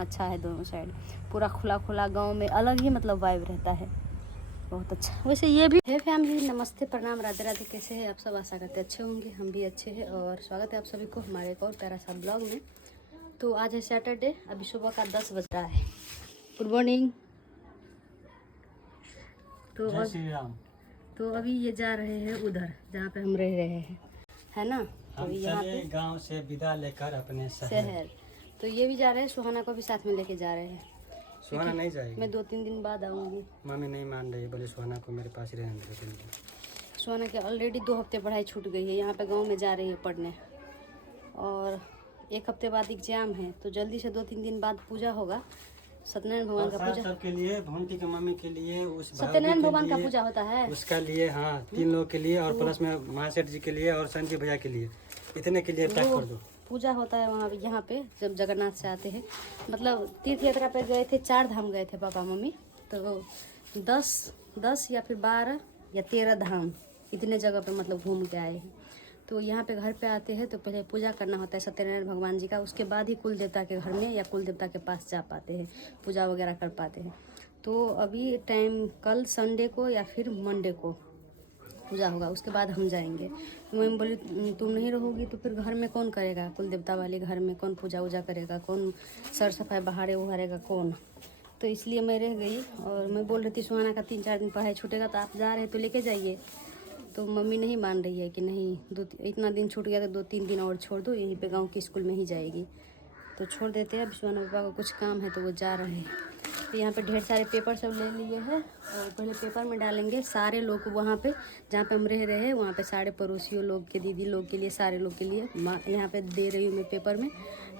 अच्छा है दोनों साइड, पूरा खुला खुला गांव में अलग ही मतलब वाइब रहता है, बहुत अच्छा। वैसे ये भी है फैमिली, नमस्ते प्रणाम राधे राधे, कैसे हैं आप सब? आशा करते अच्छे होंगे, हम भी अच्छे हैं और स्वागत है आप सभी को हमारे एक और प्यारा सा ब्लॉग में। तो आज है सैटरडे, अभी सुबह का 10 बज रहा है। Good morning. तो अभी ये जा रहे हैं उधर जहाँ पे हम रह रहे हैं, है ना। तो यहाँ पे गांव से विदा लेकर अपने शहर, तो ये भी जा रहे हैं, सुहाना को भी साथ में लेके जा रहे हैं। सुहाना नहीं जाएगी, मैं 2-3 दिन बाद आऊँगी। मम्मी नहीं मान रही, बोले सुहाना को मेरे पास रहने दो 2 दिन। सुहाना के ऑलरेडी 2 हफ्ते पढ़ाई छूट गई है, यहाँ पे गांव में जा रही है पढ़ने, और 1 हफ्ते बाद एग्जाम है। तो जल्दी से 2-3 दिन बाद पूजा होगा, सत्यनारायण भगवान का पूजा सबके लिए, भोंटी के मम्मी के लिए, उस सत्यनारायण भगवान का पूजा होता है उसका लिए, हाँ 3 लोग के लिए, और प्लस में महासेठ जी के लिए और संजय भैया के लिए, इतने के लिए पैक कर दो। पूजा होता है वहाँ यहाँ पे, जब जगन्नाथ से आते हैं, मतलब तीर्थ यात्रा पे गए थे, 4 धाम गए थे पापा मम्मी, तो 10 या फिर 12 या 13 धाम, इतने जगह पे मतलब घूम के आए हैं। तो यहाँ पे घर पे आते हैं तो पहले पूजा करना होता है सत्यनारायण भगवान जी का, उसके बाद ही कुल देवता के घर में या कुल देवता के पास जा पाते हैं, पूजा वगैरह कर पाते हैं। तो अभी टाइम कल संडे को या फिर मंडे को पूजा होगा, उसके बाद हम जाएंगे। मैं बोली तुम नहीं रहोगी तो फिर घर में कौन करेगा, कुल देवता वाले घर में कौन पूजा वूजा करेगा, कौन सर सफाई बहारे उहारेगा कौन। तो इसलिए मैं रह गई, और मैं बोल रही थी सुहाना का 3-4 दिन पढ़ाई छूटेगा, तो आप जा रहे तो लेके जाइए। तो मम्मी नहीं मान रही है कि नहीं, इतना दिन छूट गया तो 2-3 दिन और छोड़ दो, यहीं पे गांव के स्कूल में ही जाएगी। तो छोड़ देते हैं। अब सुहाना पापा को कुछ काम है तो वो जा रहे हैं। तो यहाँ पे ढेर सारे पेपर सब ले लिए हैं, और पहले पेपर में डालेंगे सारे लोग वहाँ पे जहाँ पे हम रह रहे हैं, वहाँ पे सारे पड़ोसियों लोग के, दीदी लोग के लिए, सारे लोग के लिए यहाँ पे दे रही हूँ मैं पेपर में।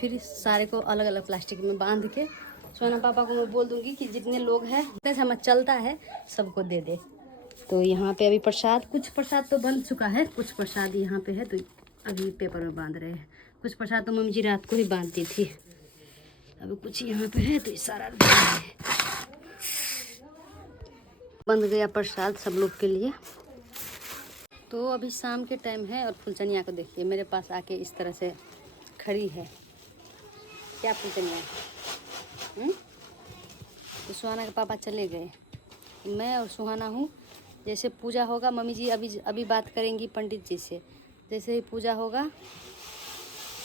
फिर सारे को अलग अलग प्लास्टिक में बांध के सुहाना पापा को मैं बोल दूँगी कि जितने लोग हैं जैसे हमें चलता है सबको दे दे। तो यहाँ पे अभी प्रसाद, कुछ प्रसाद तो बन चुका है, कुछ प्रसाद यहाँ पे है, तो अभी पेपर में बांध रहे हैं। कुछ प्रसाद तो मम्मी जी रात को ही बांधती थी, अभी कुछ यहाँ पे है तो ये सारा बंद गया प्रसाद सब लोग के लिए। तो अभी शाम के टाइम है, और फुलचनिया को देखिए मेरे पास आके इस तरह से खड़ी है। क्या फुलचनिया? तो सुहाना के पापा चले गए, मैं और सुहाना हूँ। जैसे पूजा होगा, मम्मी जी अभी बात करेंगी पंडित जी से। जैसे ही पूजा होगा,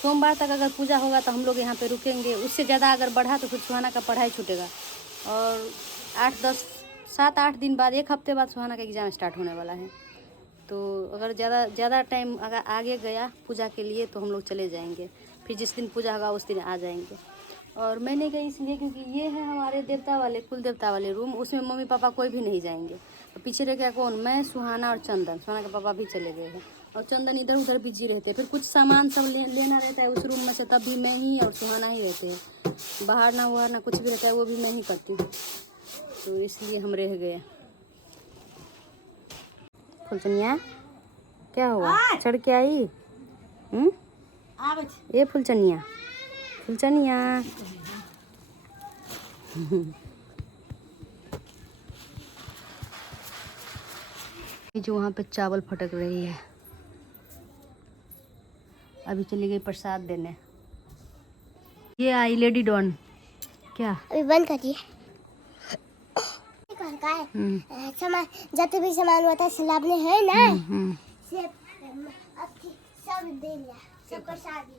सोमवार तक अगर पूजा होगा तो हम लोग यहाँ पे रुकेंगे, उससे ज़्यादा अगर बढ़ा तो फिर सुहाना का पढ़ाई छूटेगा। और 7-8 दिन बाद, 1 हफ्ते बाद सुहाना का एग्ज़ाम स्टार्ट होने वाला है। तो अगर ज़्यादा टाइम अगर आगे गया पूजा के लिए तो हम लोग चले जाएंगे, फिर जिस दिन पूजा होगा उस दिन आ जाएंगे। और मैं नहीं गई इसलिए क्योंकि ये है हमारे देवता वाले, कुल देवता वाले रूम, उसमें मम्मी पापा कोई भी नहीं जाएंगे। तो पीछे रह गया कौन? मैं, सुहाना और चंदन। सुहाना के पापा भी चले गए हैं, और चंदन इधर उधर बिजी रहते हैं। फिर कुछ सामान सब लेना रहता है उस रूम में से, तब भी मैं ही और सुहाना ही रहते हैं। बाहर ना हुआ ना कुछ भी रहता है, वो भी मैं ही करती हूँ, तो इसलिए हम रह गए। फुलचनिया क्या हुआ, चढ़ के आई? ये फुलचनिया, फुलचनिया जो वहाँ पे चावल फटक रही है, अभी चली गई प्रसाद देने। ये आई लेडी डॉन, क्या अभी बंद करिए। सामान जब भी सामान होता है सलाब ने है ना, सब दे लिया, सब प्रसाद दिया।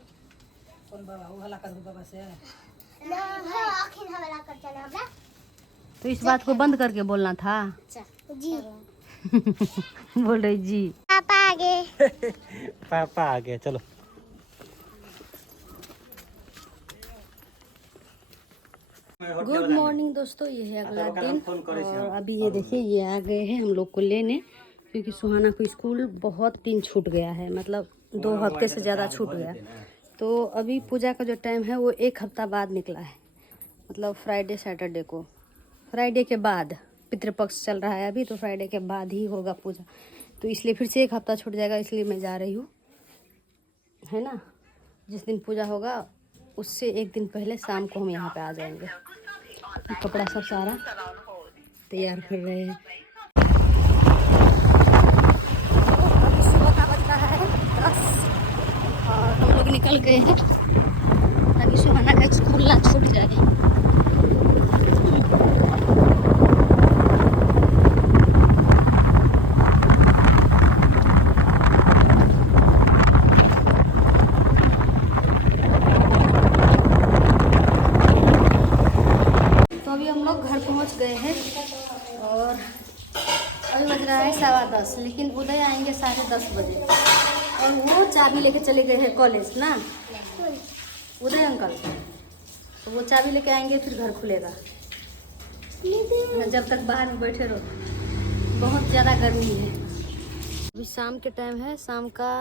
कौन बाबा वो हला कर बाबा से ना, हां आखिर हवाला कर चला हमरा। तो इस बात को बंद करके बोलना था जी। बोल रही जी। पापा आ गए। पापा आ गए, चलो। गुड मॉर्निंग दोस्तों, ये है अगला दिन, और अभी ये देखिए ये आ गए हैं हम लोग को लेने, क्योंकि सुहाना को स्कूल बहुत दिन छूट गया है, मतलब 2 हफ्ते से ज़्यादा छूट गया। तो अभी पूजा का जो टाइम है वो 1 हफ्ता बाद निकला है, मतलब फ्राइडे सैटरडे को, फ्राइडे के बाद पितृपक्ष चल रहा है अभी, तो फ्राइडे के बाद ही होगा पूजा। तो इसलिए फिर से 1 हफ्ता छूट जाएगा, इसलिए मैं जा रही हूँ, है ना। जिस दिन पूजा होगा उससे 1 दिन पहले शाम को हम यहाँ पे आ जाएंगे। कपड़ा सब सारा तैयार कर रहे हैं। अभी सुबह का बजता है 10, और हम लोग निकल गए हैं ताकि सुहाना का स्कूल ना छूट जाए। तो अभी हम लोग घर पहुंच गए हैं और अभी बज रहा है 10:15, लेकिन उदय आएंगे 10:30 बजे और वो चाबी लेके चले गए हैं कॉलेज ना उदय अंकल। तो वो चाबी लेके आएंगे फिर घर खुलेगा। जब तक बाहर में बैठे रहो। बहुत ज़्यादा गर्मी है। अभी शाम के टाइम है, शाम का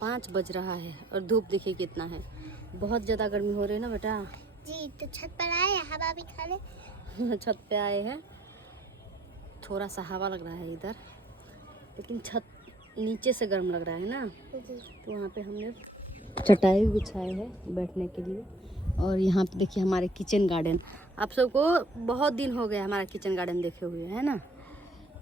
5 बज रहा है और धूप देखिए कितना है। बहुत ज़्यादा गर्मी हो रही है ना बेटा जी। तो छत पर आए हवा भी खाने। छत पे आए हैं, थोड़ा सा हवा लग रहा है इधर, लेकिन छत नीचे से गर्म लग रहा है ना। तो वहाँ पे हमने चटाई बिछाए है बैठने के लिए। और यहाँ पे देखिए हमारे किचन गार्डन। आप सबको बहुत दिन हो गया हमारा किचन गार्डन देखे हुए है ना।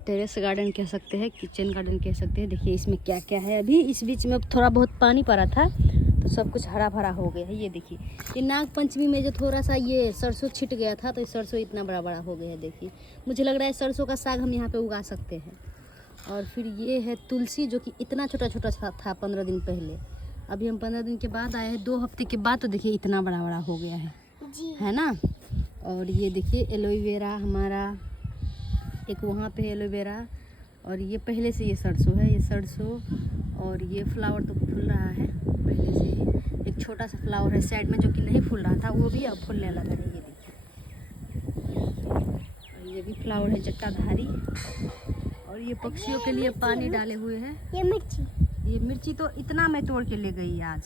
टेरेस गार्डन कह सकते हैं, किचन गार्डन कह सकते हैं। देखिए इसमें क्या क्या है। अभी इस बीच में थोड़ा बहुत पानी पड़ा था तो सब कुछ हरा भरा हो गया है। ये देखिए ये नाग पंचमी में जो थोड़ा सा ये सरसों छिट गया था तो ये सरसों इतना बड़ा बड़ा हो गया है। देखिए मुझे लग रहा है सरसों का साग हम यहाँ पे उगा सकते हैं। और फिर ये है तुलसी जो कि इतना छोटा छोटा था 15 दिन पहले। अभी हम 15 दिन के बाद आए हैं, 2 हफ्ते के बाद तो देखिए इतना बड़ा बड़ा हो गया है जी। है ना। और ये देखिए एलोवेरा हमारा, एक वहाँ पे एलोवेरा, और ये पहले से ये सरसों है, ये सरसों। और ये फ्लावर तो फूल रहा है पहले से ही। एक छोटा सा फ्लावर है साइड में जो कि नहीं फूल रहा था, वो भी अब फूलने लगा है। ये देखिए और ये भी फ्लावर है जटाधारी। और ये पक्षियों के लिए पानी डाले हुए हैं। ये मिर्ची तो इतना मैं तोड़ के ले गई आज,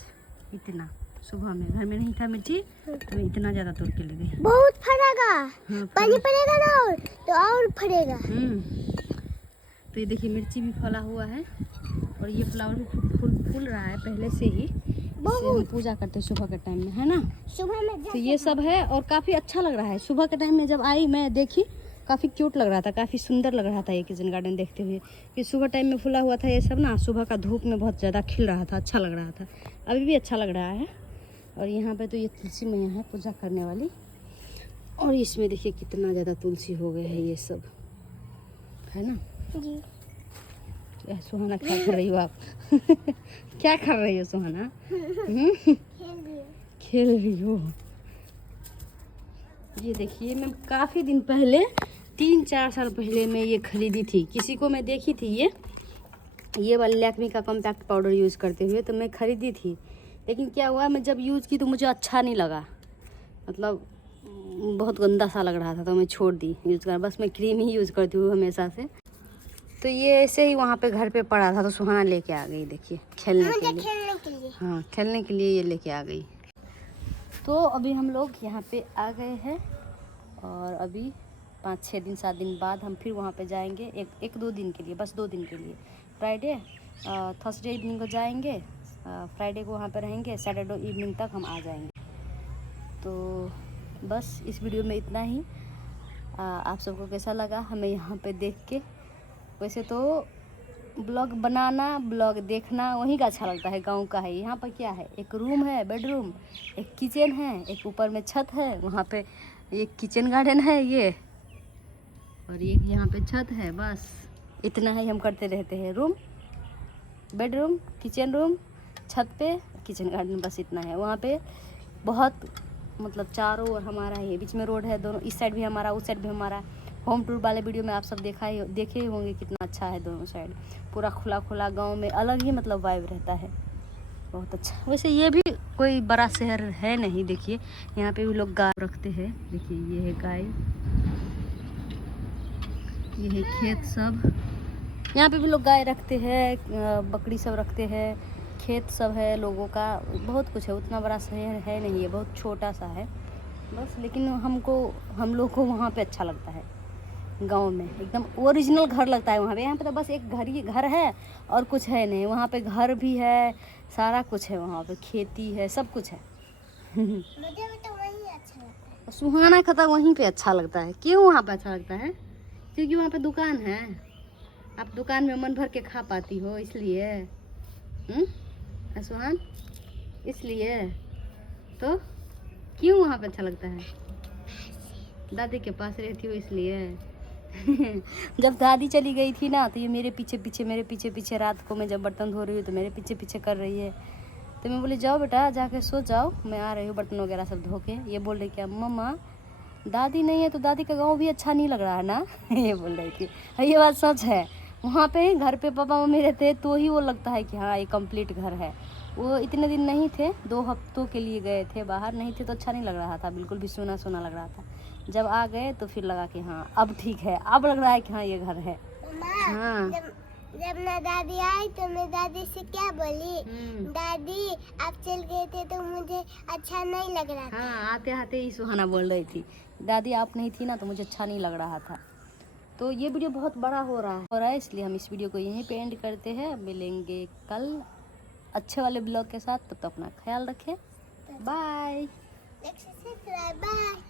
इतना सुबह में घर में नहीं था मिर्ची तो इतना ज़्यादा तोड़ के ले गई। बहुत फरेगा। हाँ, पानी पड़ेगा ना और फरेगा। तो ये देखिए मिर्ची भी फला हुआ है और ये फ्लावर भी फूल रहा है पहले से ही। इससे हम पूजा करते हैं सुबह के टाइम में है ना। सुबह में तो ये सब है और काफ़ी अच्छा लग रहा है। सुबह के टाइम में जब आई मैं देखी काफ़ी क्यूट लग रहा था, काफ़ी सुंदर लग रहा था ये किचन गार्डन देखते हुए कि सुबह टाइम में फूला हुआ था ये सब ना। सुबह का धूप में बहुत ज़्यादा खिल रहा था, अच्छा लग रहा था। अभी भी अच्छा लग रहा है। और यहाँ पे तो ये तुलसी मैया है पूजा करने वाली। और इसमें देखिए कितना ज़्यादा तुलसी हो गए है ये सब है ना जी। सुहाना क्या कर रही हो आप? क्या कर रही हो सुहाना? खेल रही हो। ये देखिए मैं काफ़ी दिन पहले 3-4 साल पहले मैं ये खरीदी थी, किसी को मैं देखी थी ये वाला लैक्मे का कॉम्पैक्ट पाउडर यूज़ करते हुए तो मैं खरीदी थी। लेकिन क्या हुआ मैं जब यूज़ की तो मुझे अच्छा नहीं लगा, मतलब बहुत गंदा सा लग रहा था तो मैं छोड़ दी यूज़ करना। बस मैं क्रीम ही यूज़ करती हूँ हमेशा से। तो ये ऐसे ही वहाँ पे घर पे पड़ा था तो सुहाना लेके आ गई। देखिए खेलने के लिए। हाँ खेलने के लिए ये लेके आ गई। तो अभी हम लोग यहाँ पे आ गए हैं और अभी 5-6 दिन 7 दिन बाद हम फिर वहाँ पे जाएंगे 1-2 दिन के लिए, बस 2 दिन के लिए। फ्राइडे थर्सडे इवनिंग को जाएंगे, फ्राइडे को वहाँ पे रहेंगे, सैटरडे इवनिंग तक हम आ जाएंगे। तो बस इस वीडियो में इतना ही। आप सबको कैसा लगा हमें यहाँ पे देख के? वैसे तो ब्लॉग बनाना ब्लॉग देखना वहीं का अच्छा लगता है, गांव का है। यहाँ पर क्या है, एक रूम है बेडरूम, एक किचन है, एक ऊपर में छत है, वहाँ पे एक किचन गार्डन है ये, और ये यहाँ पे छत है। बस इतना ही हम करते रहते हैं। रूम बेडरूम किचन रूम छत पे किचन गार्डन, बस इतना है। वहाँ पे बहुत मतलब चारों ओर हमारा ये बीच में रोड है, दोनों इस साइड भी हमारा उस साइड भी हमारा। होम टूर वाले वीडियो में आप सब देखे ही होंगे कितना अच्छा है दोनों साइड, पूरा खुला खुला गांव में अलग ही मतलब वाइब रहता है, बहुत अच्छा। वैसे ये भी कोई बड़ा शहर है नहीं। देखिए यहाँ पे भी लोग गाय रखते हैं। देखिए ये है गाय, ये है खेत सब, यहाँ पे भी लोग गाय रखते हैं, बकरी सब रखते हैं, खेत सब है लोगों का, बहुत कुछ है। उतना बड़ा शहर है नहीं, ये बहुत छोटा सा है बस। लेकिन हम लोग को वहाँ पे अच्छा लगता है, गांव में एकदम ओरिजिनल घर लगता है वहाँ पे। यहाँ पे तो बस एक घर है और कुछ है नहीं। वहाँ पे घर भी है, सारा कुछ है, वहाँ पे खेती है, सब कुछ है। मुझे तो वही अच्छा लगता है। सुहाना का तो वहीं पे अच्छा लगता है। क्यों वहाँ पे अच्छा लगता है? क्योंकि वहाँ पे दुकान है, आप दुकान में मन भर के खा पाती हो, इसलिए सुहान, इसलिए तो क्यों वहाँ पे अच्छा लगता है? दादी के पास रहती हो इसलिए। जब दादी चली गई थी ना तो ये मेरे पीछे पीछे रात को मैं जब बर्तन धो रही हूँ तो मेरे पीछे पीछे कर रही है। तो मैं बोली जाओ बेटा जाके सो जाओ, मैं आ रही हूँ बर्तन वगैरह सब धो के। ये बोल रही क्या मम्मा दादी नहीं है तो दादी का गाँव भी अच्छा नहीं लग रहा है ना। ये बोल रही थी। और ये बात सच है। वहाँ पे घर पे पापा मम्मी रहते तो ही वो लगता है कि हाँ ये कंप्लीट घर है। वो इतने दिन नहीं थे, 2 हफ्तों के लिए गए थे बाहर, नहीं थे तो अच्छा नहीं लग रहा था, बिल्कुल भी सूना सूना लग रहा था। जब आ गए तो फिर लगा कि हाँ अब ठीक है, अब लग रहा है कि हाँ ये घर है। हाँ जब मैं दादी आई तो मैं दादी से क्या बोली, दादी आप चल गए थे तो मुझे अच्छा नहीं लग रहा था। हाँ आते आते ही सुहाना बोल रही थी दादी आप नहीं थी ना तो मुझे अच्छा नहीं लग रहा था। तो ये वीडियो बहुत बड़ा हो रहा है इसलिए हम इस वीडियो को यहीं पे एंड करते हैं। मिलेंगे कल अच्छे वाले ब्लॉग के साथ, तब तक अपना ख्याल रखें। बाय। बाय।